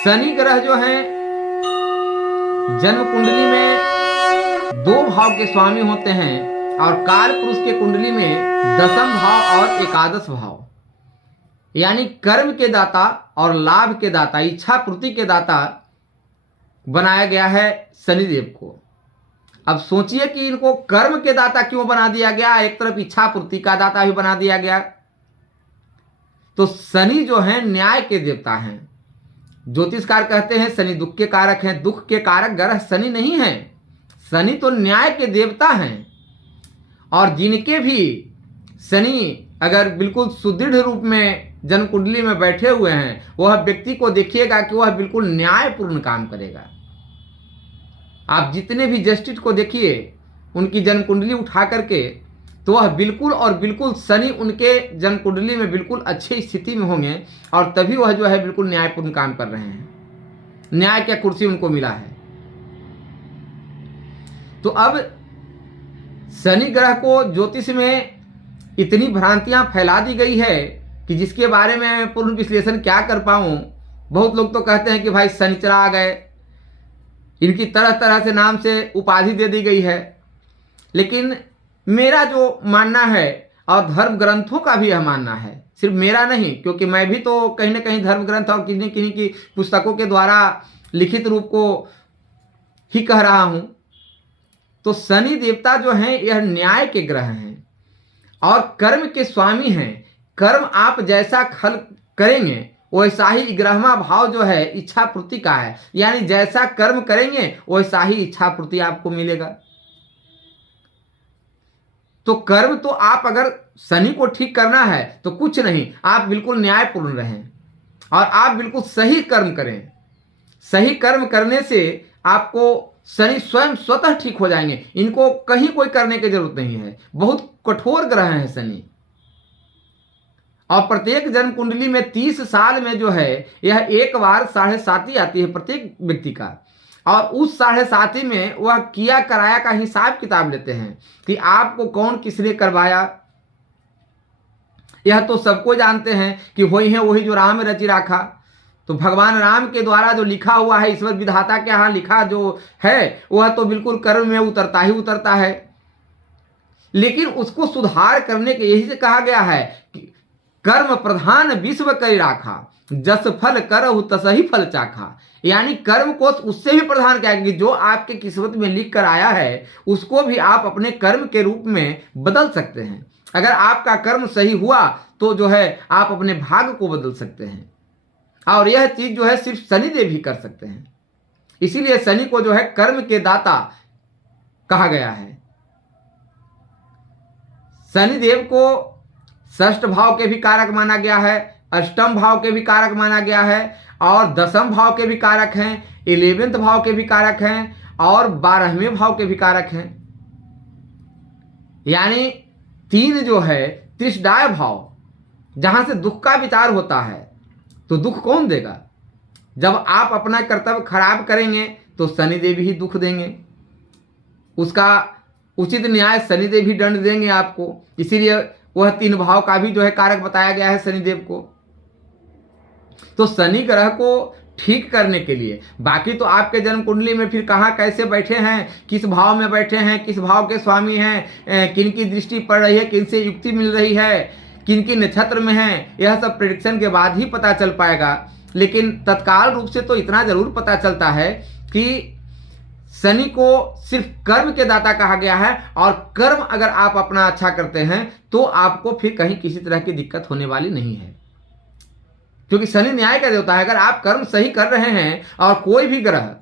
शनि ग्रह जो है जन्म कुंडली में 2 भाव के स्वामी होते हैं और काल पुरुष के कुंडली में 10th भाव और एकादश भाव, यानी कर्म के दाता और लाभ के दाता, इच्छा पूर्ति के दाता बनाया गया है शनिदेव को। अब सोचिए कि इनको कर्म के दाता क्यों बना दिया गया, एक तरफ इच्छा पूर्ति का दाता भी बना दिया गया। तो शनि जो है न्याय के देवता हैं। ज्योतिषकार कहते हैं शनि दुख के कारक हैं। दुख के कारक ग्रह शनि नहीं है, शनि तो न्याय के देवता हैं। और जिनके भी शनि अगर बिल्कुल सुदृढ़ रूप में जन्म कुंडली में बैठे हुए हैं, वह व्यक्ति को देखिएगा कि वह बिल्कुल न्यायपूर्ण काम करेगा। आप जितने भी जस्टिस को देखिए उनकी जन्म कुंडली उठा करके, तो वह बिल्कुल और बिल्कुल शनि उनके जन्म कुंडली में बिल्कुल अच्छी स्थिति में होंगे और तभी वह जो है बिल्कुल न्यायपूर्ण काम कर रहे हैं, न्याय की कुर्सी उनको मिला है। तो अब शनि ग्रह को ज्योतिष में इतनी भ्रांतियां फैला दी गई है कि जिसके बारे में मैं पूर्ण विश्लेषण क्या कर पाऊं। बहुत लोग तो कहते हैं कि भाई शनिचरा आ गए, इनकी तरह तरह से नाम से उपाधि दे दी गई है। लेकिन मेरा जो मानना है और धर्म ग्रंथों का भी यह मानना है, सिर्फ मेरा नहीं, क्योंकि मैं भी तो कहीं ना कहीं धर्म ग्रंथ और किन्हीं किन्हीं की पुस्तकों के द्वारा लिखित रूप को ही कह रहा हूं। तो शनि देवता जो हैं यह न्याय के ग्रह हैं और कर्म के स्वामी हैं। कर्म आप जैसा खल करेंगे वैसा ही 11वां भाव जो है इच्छा पूर्ति का है, यानी जैसा कर्म करेंगे वैसा ही इच्छा पूर्ति आपको मिलेगा। तो कर्म तो आप अगर शनि को ठीक करना है तो कुछ नहीं, आप बिल्कुल न्यायपूर्ण रहें और आप बिल्कुल सही कर्म करें। सही कर्म करने से आपको शनि स्वयं स्वतः ठीक हो जाएंगे, इनको कहीं कोई करने की जरूरत नहीं है। बहुत कठोर ग्रह है शनि और प्रत्येक जन्म कुंडली में 30 साल में जो है यह एक बार 7.5 आती है प्रत्येक व्यक्ति का, और उस 7.5 में वह किया कराया का हिसाब किताब लेते हैं कि आपको कौन किसने करवाया। यह तो सबको जानते हैं कि वही है वही जो राम रचि राखा। तो भगवान राम के द्वारा जो लिखा हुआ है, ईश्वर विधाता के यहाँ लिखा जो है वह तो बिल्कुल कर्म में उतरता ही उतरता है। लेकिन उसको सुधार करने के यही से कहा गया है कि कर्म प्रधान विश्व करि राखा, जस फल करहु तसहि फल चाखा। यानी कर्म को उससे भी प्रधान क्या है कि जो आपके किस्मत में लिख कर आया है उसको भी आप अपने कर्म के रूप में बदल सकते हैं। अगर आपका कर्म सही हुआ तो जो है आप अपने भाग्य को बदल सकते हैं, और यह चीज जो है सिर्फ शनिदेव ही कर सकते हैं। इसीलिए शनि को जो है कर्म के दाता कहा गया है। शनिदेव को 6ठ भाव के भी कारक माना गया है, 8म भाव के भी कारक माना गया है और 10म भाव के भी कारक हैं, 11th भाव के भी कारक हैं और 12वें भाव के भी कारक हैं। यानी 3 जो है त्रिशदाय भाव, जहां से दुख का विचार होता है। तो दुख कौन देगा? जब आप अपना कर्तव्य खराब करेंगे तो शनिदेव ही दुख देंगे, उसका उचित न्याय शनिदेव ही दंड देंगे आपको। इसीलिए वह 3 भाव का भी जो है कारक बताया गया है शनिदेव को। तो शनि ग्रह को ठीक करने के लिए, बाकी तो आपके जन्म कुंडली में फिर कहाँ कैसे बैठे हैं, किस भाव में बैठे हैं, किस भाव के स्वामी हैं, किन की दृष्टि पड़ रही है, किन से युक्ति मिल रही है, किन की नक्षत्र में है, यह सब प्रेडिक्शन के बाद ही पता चल पाएगा। लेकिन तत्काल रूप से तो इतना जरूर पता चलता है कि शनि को सिर्फ कर्म के दाता कहा गया है, और कर्म अगर आप अपना अच्छा करते हैं तो आपको फिर कहीं किसी तरह की दिक्कत होने वाली नहीं है, क्योंकि शनि न्याय का देवता है। अगर आप कर्म सही कर रहे हैं और कोई भी ग्रह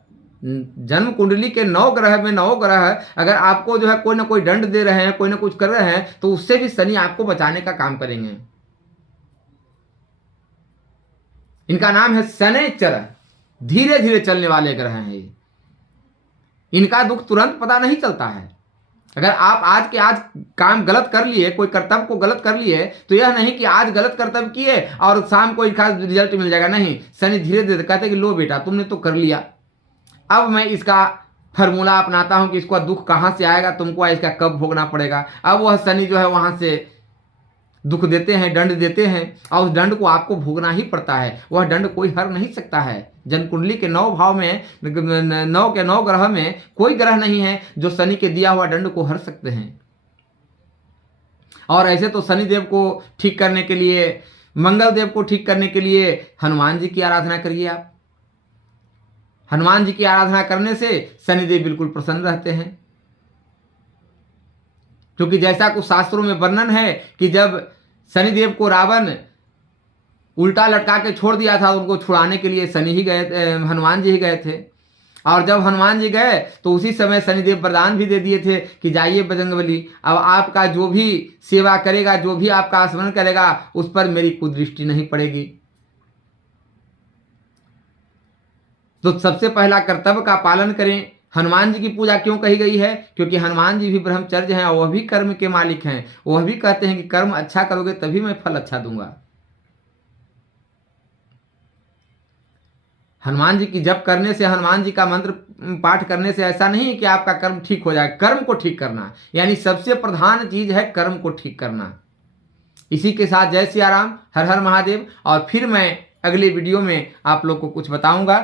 जन्म कुंडली के 9 ग्रह में 9 ग्रह अगर आपको जो है कोई ना कोई दंड दे रहे हैं, कोई ना कुछ कर रहे हैं, तो उससे भी शनि आपको बचाने का काम करेंगे। इनका नाम है शनैश्चर, धीरे धीरे चलने वाले ग्रह हैं ये। इनका दुख तुरंत पता नहीं चलता है। अगर आप आज के आज काम गलत कर लिए, कोई कर्तव्य को गलत कर लिए, तो यह नहीं कि आज गलत कर्तव्य किए और शाम को इनका रिजल्ट मिल जाएगा। नहीं, शनि धीरे धीरे कहते कि लो बेटा तुमने तो कर लिया, अब मैं इसका फॉर्मूला अपनाता हूं कि इसका दुख कहां से आएगा, तुमको इसका कब भोगना पड़ेगा। अब वह शनि जो है वहां से दुख देते हैं, दंड देते हैं, और उस दंड को आपको भोगना ही पड़ता है। वह दंड कोई हर नहीं सकता है। जन्मकुंडली के 9 भाव में, 9 के 9 ग्रह में कोई ग्रह नहीं है जो शनि के दिया हुआ दंड को हर सकते हैं। और ऐसे तो शनिदेव को ठीक करने के लिए, मंगल देव को ठीक करने के लिए हनुमान जी की आराधना करिए। आप हनुमान जी की आराधना करने से शनिदेव बिल्कुल प्रसन्न रहते हैं। क्योंकि जैसा कुछ शास्त्रों में वर्णन है कि जब शनिदेव को रावण उल्टा लटका के छोड़ दिया था, उनको छुड़ाने के लिए हनुमान जी ही गए थे। और जब हनुमान जी गए तो उसी समय शनिदेव वरदान भी दे दिए थे कि जाइए बजरंगबली, अब आपका जो भी सेवा करेगा, जो भी आपका स्मरण करेगा, उस पर मेरी कुदृष्टि नहीं पड़ेगी। तो सबसे पहला कर्तव्य का पालन करें। हनुमान जी की पूजा क्यों कही गई है? क्योंकि हनुमान जी भी ब्रह्मचर्य हैं और वह भी कर्म के मालिक हैं। वह भी कहते हैं कि कर्म अच्छा करोगे तभी मैं फल अच्छा दूंगा। हनुमान जी की जप करने से, हनुमान जी का मंत्र पाठ करने से ऐसा नहीं है कि आपका कर्म ठीक हो जाए। कर्म को ठीक करना यानी सबसे प्रधान चीज है कर्म को ठीक करना। इसी के साथ जय सिया राम, हर हर महादेव। और फिर मैं अगले वीडियो में आप लोग को कुछ बताऊंगा